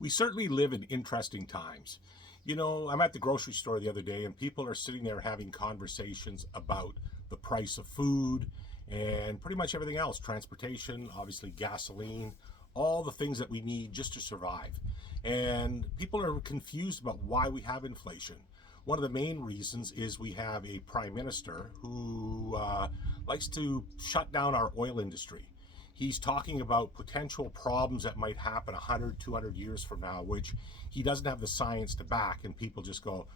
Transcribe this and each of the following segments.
We certainly live in interesting times. You know, I'm at the grocery store the other day and people are sitting there having conversations about the price of food and pretty much everything else, transportation, obviously gasoline, all the things that we need just to survive. And people are confused about why we have inflation. One of the main reasons is we have a prime minister who likes to shut down our oil industry. He's talking about potential problems that might happen 100, 200 years from now, which he doesn't have the science to back, and people just go,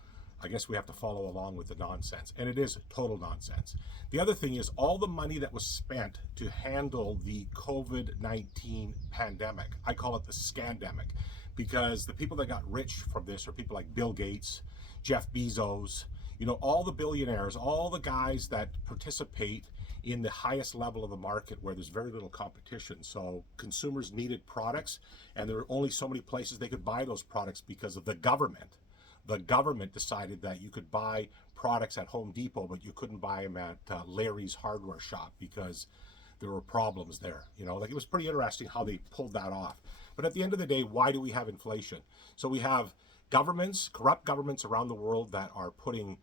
I guess we have to follow along with the nonsense. And it is total nonsense. The other thing is all the money that was spent to handle the COVID-19 pandemic, I call it the scandemic, because the people that got rich from this are people like Bill Gates, Jeff Bezos, you know, all the billionaires, all the guys that participate in the highest level of the market where there's very little competition. So consumers needed products, and there were only so many places they could buy those products because of the government. The government decided that you could buy products at Home Depot, but you couldn't buy them at Larry's hardware shop because there were problems there. You know, like it was pretty interesting how they pulled that off. But at the end of the day, why do we have inflation? So we have governments, corrupt governments around the world that are putting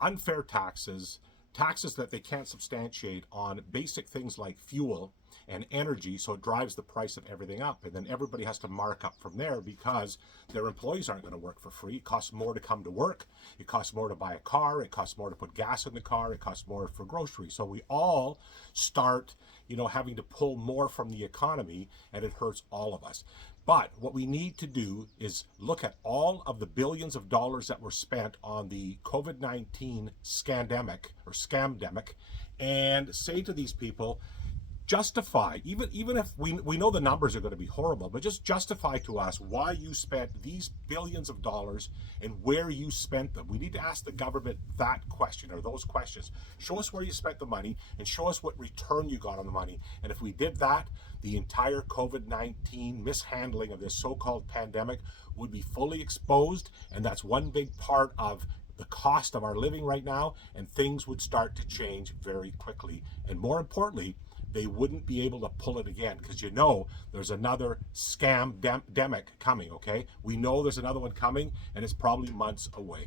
unfair taxes, taxes that they can't substantiate on basic things like fuel and energy, so it drives the price of everything up. And then everybody has to mark up from there because their employees aren't going to work for free. It costs more to come to work. It costs more to buy a car. It costs more to put gas in the car. It costs more for groceries. So we all start, you know, having to pull more from the economy, and it hurts all of us. But what we need to do is look at all of the billions of dollars that were spent on the COVID-19 scandemic or scamdemic and say to these people, justify, even if we know the numbers are going to be horrible, but just justify to us why you spent these billions of dollars and where you spent them. We need to ask the government that question or those questions. Show us where you spent the money and show us what return you got on the money. And if we did that, the entire COVID-19 mishandling of this so-called pandemic would be fully exposed. And that's one big part of the cost of our living right now, and things would start to change very quickly. And more importantly, they wouldn't be able to pull it again because you know there's another scam demic coming, okay? We know there's another one coming and it's probably months away.